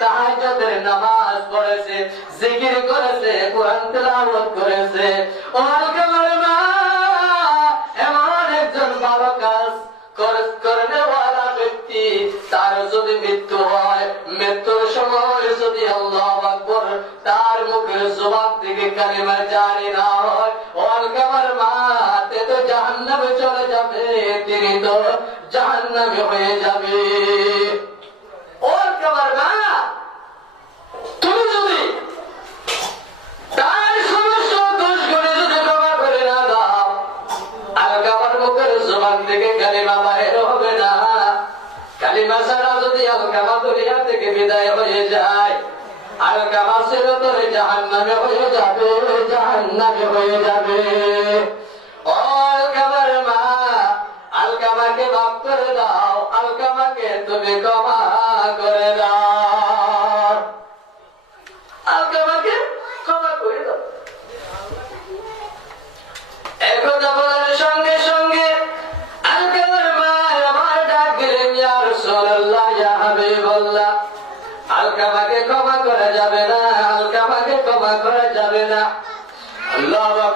তাহাজ্জুদের নামাজ পড়েছে জিকির করেছে কোরআন তেলাওয়াত করেছে। ও আলকামার ছাড়া যদি আলকামা দুনিয়া থেকে বিদায় হয়ে যায় আলকামা ছিল তোরে জাহান নামে হয়ে যাবে। জাহান নামে হয়ে যাবে আলকামাকে মাফ করে দাও আলকামাকে তুমি ক্ষমা করে দাও।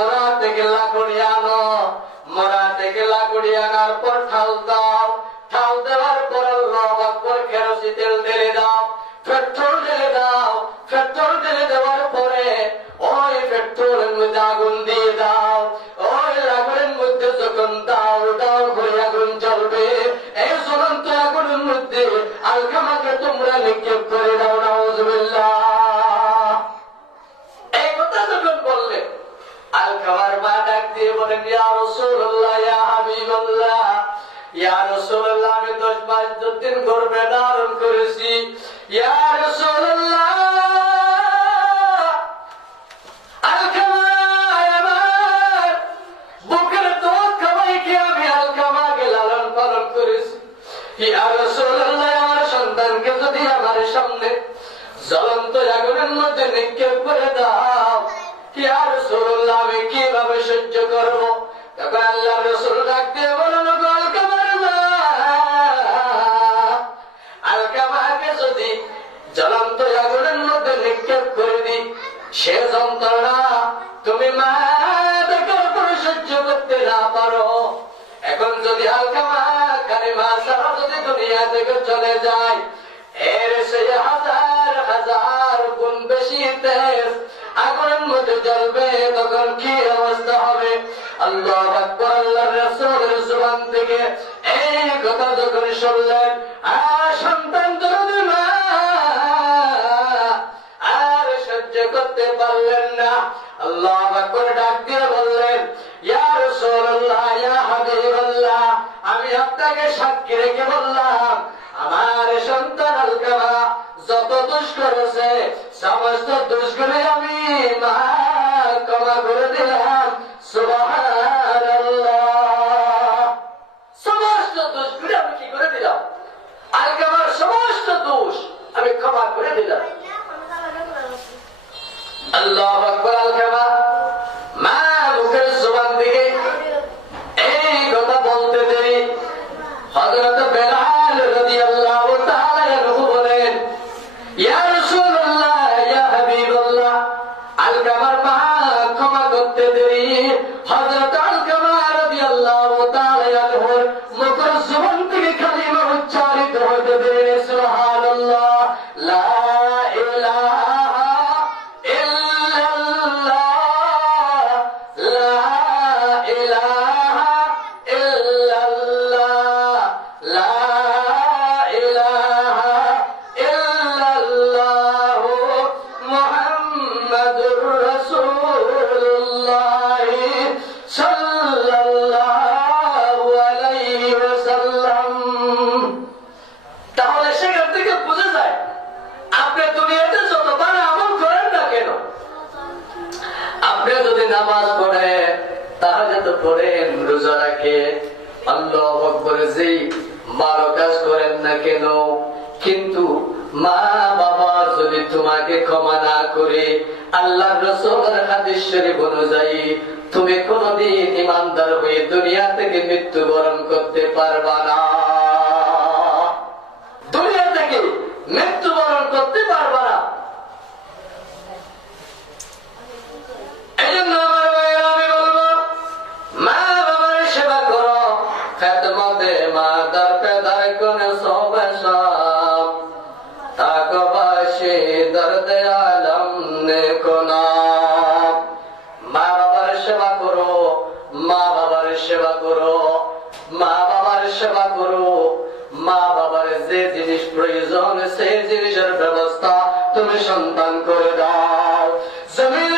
মোরা থেকে লাকড়ি আনো মোরা থেকে লাকড়ি পর ঠাল দাও। আমার সন্তানকে যদি আমার সামনে জ্বলন্ত আগুনের মধ্যে নিক্ষেপ করে দাও ইয়া রাসূলুল্লাহ আমি কীভাবে সহ্য করব? তখন আল্লাহ রাসূল ডাক দিয়ে বলেন "ওগো আলকামার মা, আলকামাকে যদি জ্বলন্ত আগুনের মধ্যে নিক্ষেপ করে দিই সে যন্ত্রণা তুমি মা দেখার পরে সহ্য করতে না পারো। এখন যদি মা যদি দুনিয়া থেকে চলে যায়, এর সে হাজার হাজার গুণ বেশি তেজ আগুনের মধ্যে জ্বলবে, তখন কি অবস্থা হবে? আল্লাহ আর সন্তান আর সহ্য করতে পারলেন না। আল্লাহ ডাক দিয়ে বললেন, ইয়া রাসূলুল্লাহ, ইয়া হাবিবাল্লাহ আপনাকে সাক্ষী রেখে বললাম, আমার সন্তান আলকামা যত দোষ করেছে সমস্ত দোষগুলি আমি করে আমি কি করে দিলাম? সমস্ত দোষ আমি ক্ষমা করে দিলাম। আল্লাহ আকবর আলকামা না কেন কিন্তু মা বাবা যদি তোমাকে ক্ষমা না করে আল্লাহ রসুলের হাদিস অনুযায়ী তুমি কোনদিন ইমানদার হয়ে দুনিয়া থেকে মৃত্যুবরণ করতে পারবা না। মৃত্যুবরণ করতে পারবা না। এই জন্য তুমি সন্তান করে দাও। জমিনের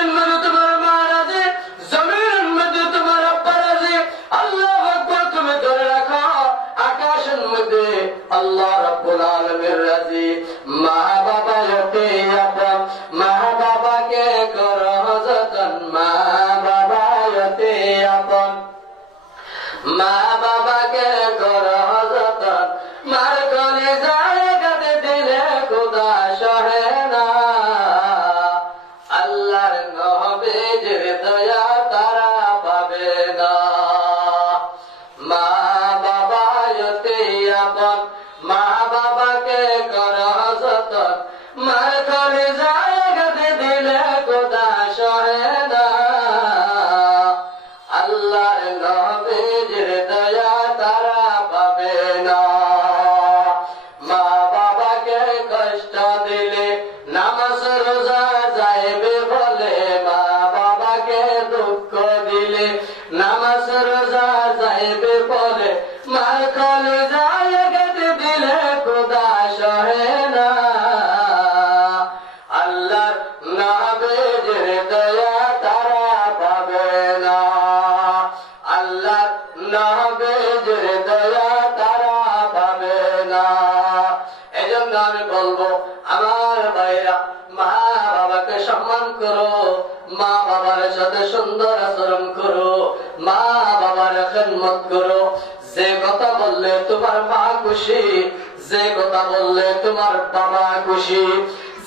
খুশি।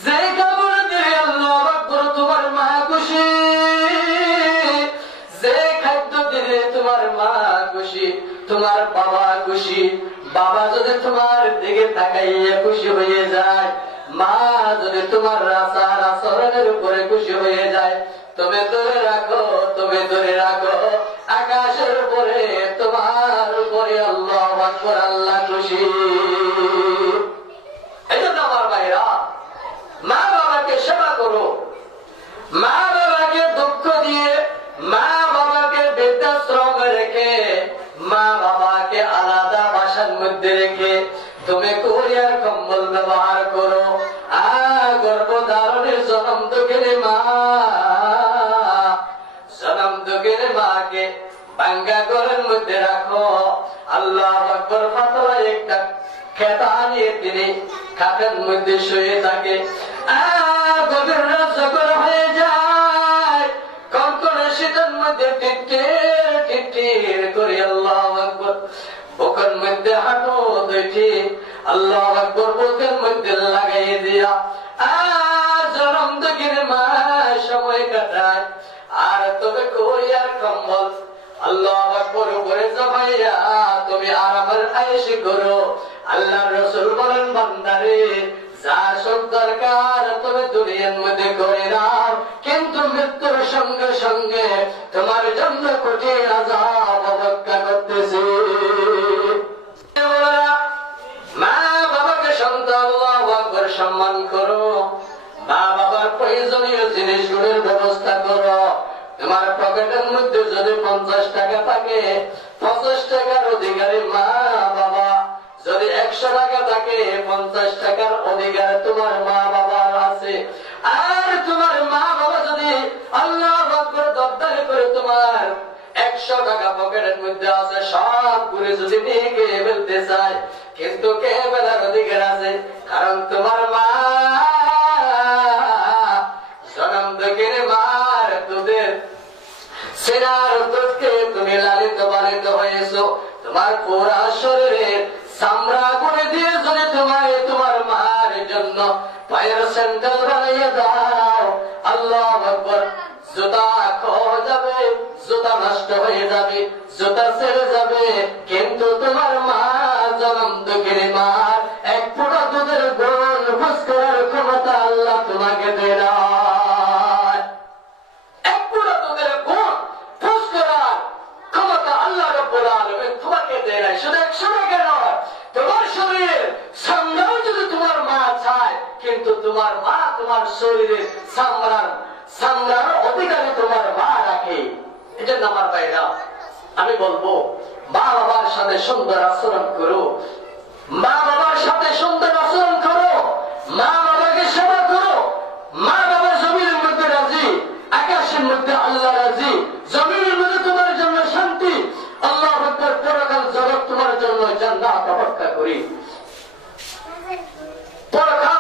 যে কাপড় দিয়ে আল্লাহ আকবার তোমার মা খুশি। যে খাদ্য দিলে তোমার মা খুশি, তোমার বাবা খুশি। বাবা যদি তোমার দিকে তাকাইয়া খুশি হয়ে যায়, মা যদি তোমার রাসার আচরণের উপরে খুশি হয়ে যায়, তবে ধরে রাখো খেতা নিয়ে তিনি খাটের মধ্যে শুয়ে থাকে। গভীর মধ্যে টিটির টিটির করে আল্লাহ আকবর। বুকের মধ্যে আর সময় কাটায়। আর তবে কোরিয়ার কম্বল, আল্লাহ আকবর উপরে জমাইয়া তুমি আরামের আয়েশি করো। আল্লাহ রসুল বলেন, বান্দারে, যা সব দরকার তুমি দুনিয়ার মধ্যে করে নাও। কিন্তু মৃত্যুর সঙ্গে সঙ্গে তোমার জন্য কঠিন আজাব অপেক্ষা করতেছে। মা বাবাকে সন্তান সম্মান করো। মা বাবার প্রয়োজনীয় জিনিসগুলোর পকেটের মধ্যে যদি পঞ্চাশ টাকা থাকে, পঞ্চাশ টাকার অধিকারী মা, বাবা। যদি একশো টাকা থাকে, পঞ্চাশ টাকার অধিকার তোমার মা, বাবার আছে। আর তোমার মা, বাবা যদি আল্লাহ করে দপ্তরে করে তোমার একশো টাকা পকেটের মধ্যে আছে, সব ঘুরে যদি নিয়ে গিয়ে ফেলতে চায়, কিন্তু কে বেলার অধিকার আছে, কারণ তোমার মা সেনার তুমি লালিত পালিত হয়েছো। তোমার পোড়া শরীরের চামড়া করে দিয়ে যদি তোমায় তোমার মার জন্য পায়ের স্যান্ডেল বানাইয়ে দাও, আল্লাহ আকবর। জুতা খোয়া যাবে, জুতা নষ্ট হয়ে যাবে, জুতা ছেড়ে যাবে, কিন্তু তোমার মা জনম দুঃখের মার। এক ফুটা দুধের কিন্তু তোমার মা তোমার শরীরে সামলার সামলার অধিকারী তোমার মা রাখে। জন্য আমার ভাইরা আমি বলব, মা বাবার সাথে সুন্দর আচরণ করো। মা বাবার সাথে সুন্দর আচরণ করো। মা বাবাকে সেবা করো। মা বাবা জমিনের মধ্যে রাজি, আকাশের মধ্যে আল্লাহ রাজি। জমিনের মধ্যে তোমার জন্য শান্তি। আল্লাহ পরকাল জগৎ তোমার জন্য জান্নাত অপেক্ষা করি। পরকাল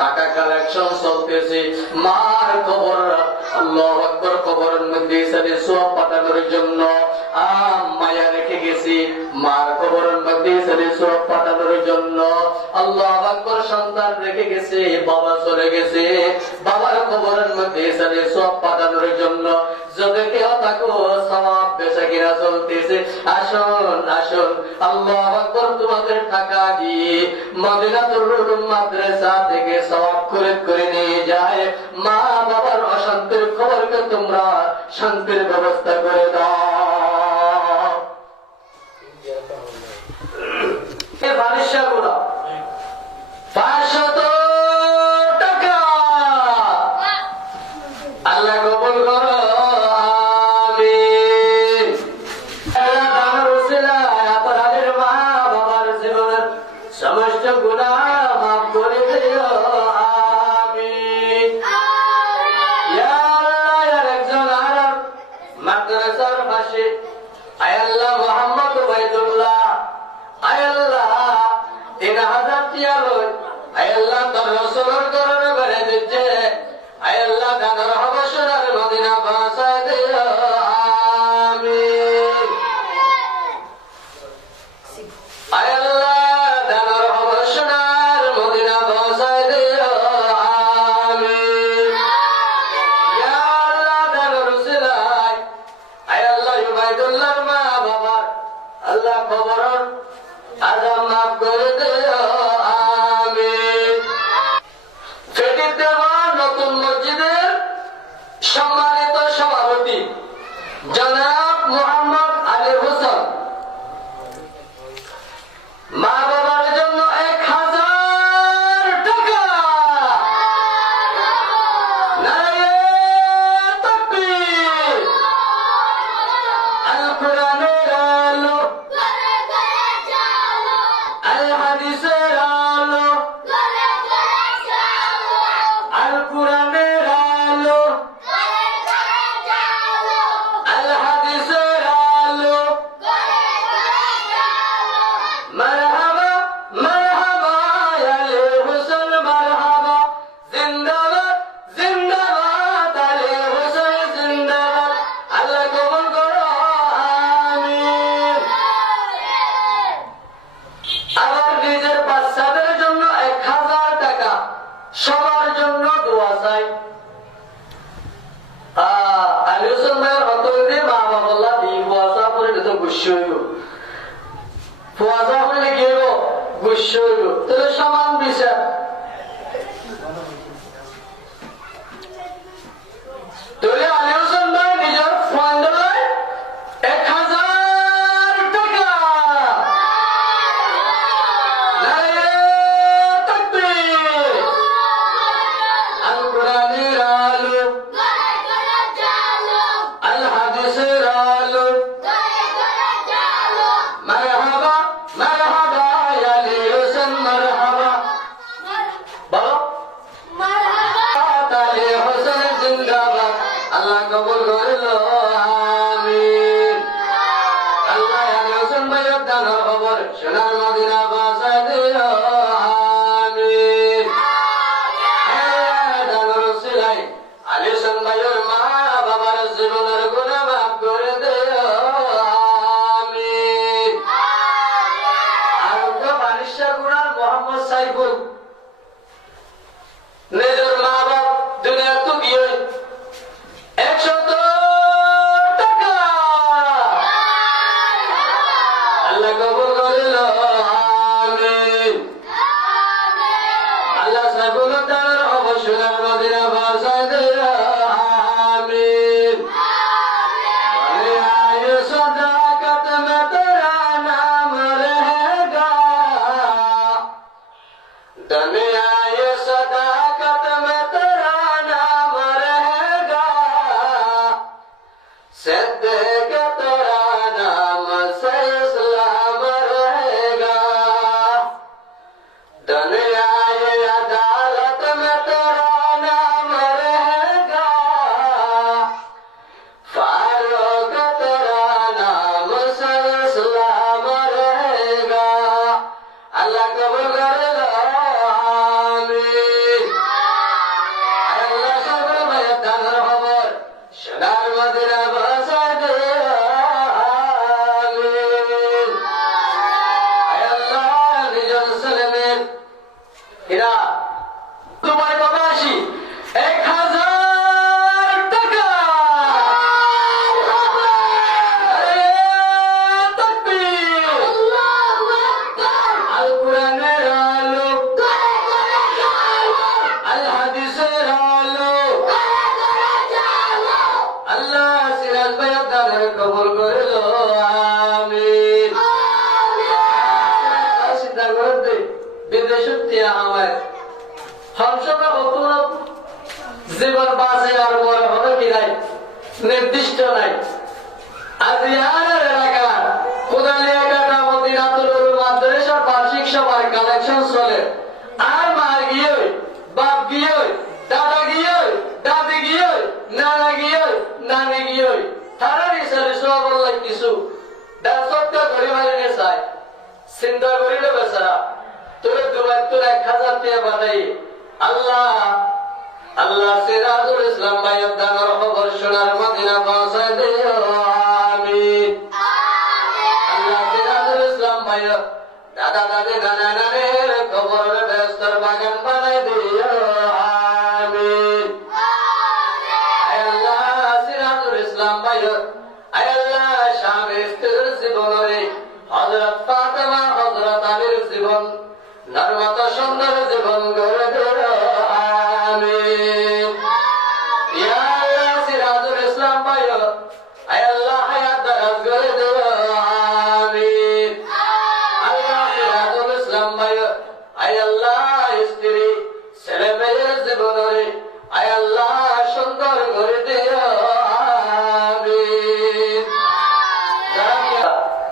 টাকা কালেকশন চলতেছে। মার খবর আল্লাহ আকবর খবরের মধ্যে সব পাঠানোর জন্য মায়া রেখে গেছি। মার খবরের মধ্যে পাঠানোর জন্য। আল্লাহ আকবর সন্তান রেখে গেছে, বাবা চলে গেছে। বাবার খবরের মধ্যে পাঠানোর জন্য। যদি কেউ থাকো কিনা চলতেছে আল্লাহ আকবর তোমাদের টাকা দিয়ে মদিনাতুল উলুম মাদ্রাসা থেকে করে করে নিয়ে যায়। মা বাবার অশান্তির খবরকে তোমরা শান্তির ব্যবস্থা করে দাও। এ বালিশাগুলো। পাঁচশত টাকা। আল্লাহ কবুল করো, আমিন। আল্লাহ দানের উসিলায় আপনাদের মা বাবার জীবনের সমস্ত গুনাহ মাফ করে দিও, আমিন। ইয়া আল্লাহ, ইয়ার একজন আরব মাদ্রাসার পাশে আয় মোহাম্মদ আল্লাহ তিন হাজার টিয়া লই। আয় আল্লাহ, তোর রসুলের করণে বেড়ে দিচ্ছে। আয়াল্লাহ দাদার মদিনা ভাষায় দেওয়া নতুন মসজিদের সম্মানিত নাই আলী সন্ধ্যার মা বাবার জীবনের গুণা Internet জীবন বাঁচে আর মরে হবে কি নাই? নির্দিষ্ট নাই। আজিয়ার এলাকা কোদালিয়া কাটা মদিনাতুল মাদ্রাসার বার্ষিক সভার কালেকশন চলে। আর মার গিয়ে বাপ গিয়ে দাদা গিয়ে দাদি গিয়ে নানা গিয়ে নানি গিয়ে তারা রিসালে সব কিছু। দাসত্ব ঘড়ি মারি নে চাই চিন্তা করিলে বেচারা। তোর দুবার তোর এক হাজার টিয়া বানাই। আল্লাহ আল্লাহ সিরাজুল ইসলাম ভাই আপনার খবর শোনার মদিনা পৌঁছায় দেয়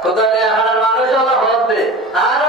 খোদা দেয়া মানুষ হল আর